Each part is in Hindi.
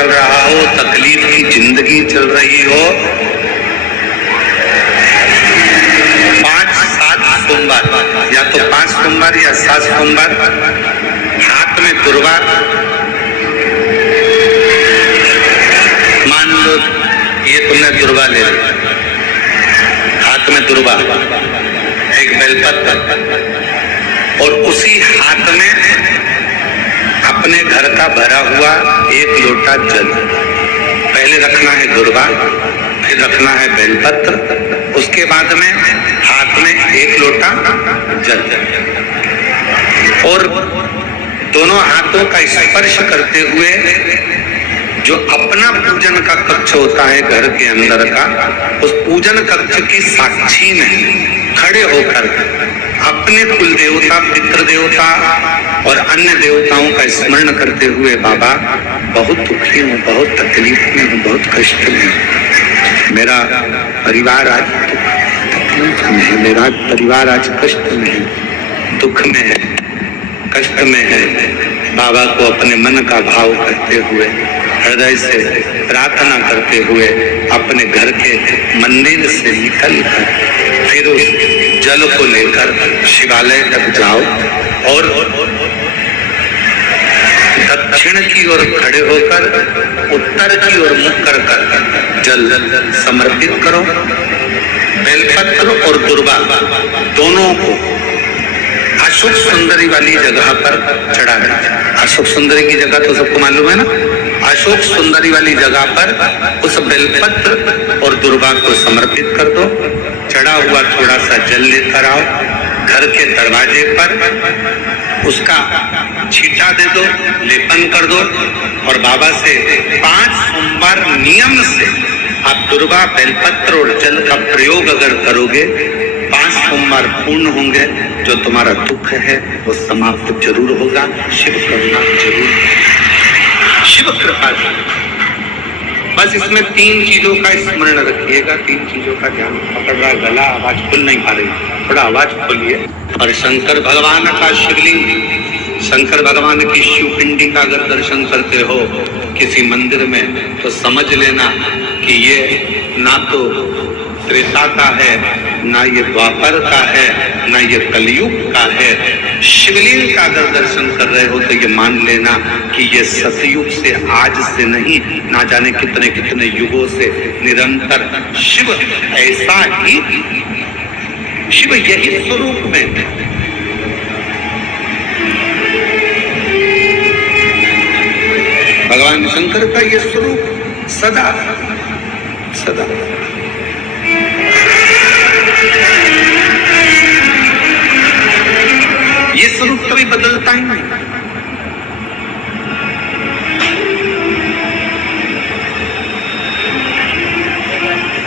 चल रहा हो, तकलीफ की जिंदगी चल रही हो, 5-7 सोमवार, या तो 5 सोमवार या 7 सोमवार, हाथ में दुर्वा, मान लो ये तुमने दुर्वा ले लिया, हाथ में दुर्वा, एक बेलपत्र, और उसी हाथ में अपने घर का भरा हुआ 1 लोटा जल। पहले रखना है दुर्वा, फिर रखना है बेलपत्र, उसके बाद में हाथ में 1 लोटा जल, और दोनों हाथों का स्पर्श करते हुए जो अपना पूजन का कक्ष होता है घर के अंदर का, उस पूजन कक्ष की साक्षी में खड़े होकर अपने कुल देवता, पितृ देवता और अन्य देवताओं का स्मरण करते हुए, बाबा बहुत दुखी हूँ, बहुत तकलीफ में हूँ, बहुत कष्ट में हूँ, मेरा परिवार आज तकलीफ में है, मेरा परिवार आज कष्ट में है, दुख में है, कष्ट में है। बाबा को अपने मन का भाव करते हुए, हृदय से प्रार्थना करते हुए अपने घर के मंदिर से निकल कर फिर उस जल को लेकर शिवालय तक जाओ और दक्षिण की ओर खड़े होकर उत्तर की ओर मुख कर जल समर्पित करो। बेलपत्र और दुर्वा दोनों को अशोक सुंदरी वाली जगह पर चढ़ा दीजिए। अशोक सुंदरी की जगह तो सबको मालूम है ना। अशोक सुंदरी वाली जगह पर उस बेलपत्र और दुर्वा को समर्पित कर दो। चढ़ा हुआ थोड़ा सा जल लेकर आओ, घर के दरवाजे पर उसका छींटा दे दो, लेपन कर दो, और बाबा से 5 सोमवार नियम से आप दुर्वा, बेलपत्र और जल का प्रयोग अगर करोगे, 5 सोमवार पूर्ण होंगे। जो तुम्हारा दुख है वो समाप्त जरूर होगा। शिव करुणा जरूर, शिव कृपा। बस इसमें 3 चीजों का स्मरण रखिएगा, 3 चीजों का ध्यान। पकड़ रहा गला, आवाज खुल नहीं पा रही, थोड़ा आवाज खोलिए। और शंकर भगवान का शिवलिंग, शंकर भगवान की शिव पिंडी का अगर दर्शन करते हो किसी मंदिर में, तो समझ लेना कि ये ना तो त्रेता का है, ना ये द्वापर का है, ना ये कलयुग का है। शिवलिंग का अगर दर्शन कर रहे हो तो ये मान लेना कि ये सतयुग से, आज से नहीं, ना जाने कितने कितने युगों से निरंतर शिव ऐसा ही, शिव यही स्वरूप में भगवान शंकर का ये स्वरूप सदा सदा ये स्वरूप कभी बदलता ही नहीं।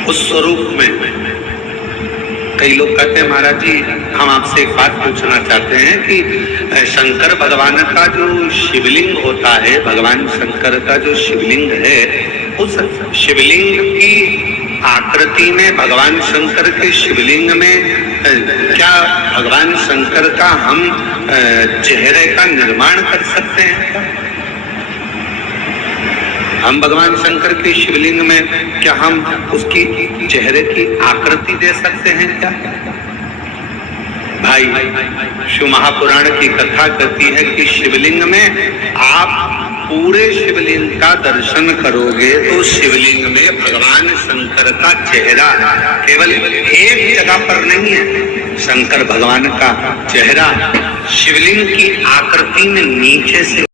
उस स्वरूप में कई लोग कहते हैं, महाराज जी हम आपसे एक बात पूछना चाहते हैं कि शंकर भगवान का जो शिवलिंग होता है, भगवान शंकर का जो शिवलिंग है, उस शिवलिंग की आकृति में, भगवान शंकर के शिवलिंग में क्या भगवान शंकर का हम चेहरे का निर्माण कर सकते हैं? हम भगवान शंकर के शिवलिंग में क्या हम उसकी चेहरे की आकृति दे सकते हैं क्या? भाई, शिव महापुराण की कथा कहती है कि शिवलिंग में आप पूरे शिवलिंग का दर्शन करोगे तो शिवलिंग में भगवान शंकर का चेहरा केवल एक जगह पर नहीं है। शंकर भगवान का चेहरा शिवलिंग की आकृति में नीचे से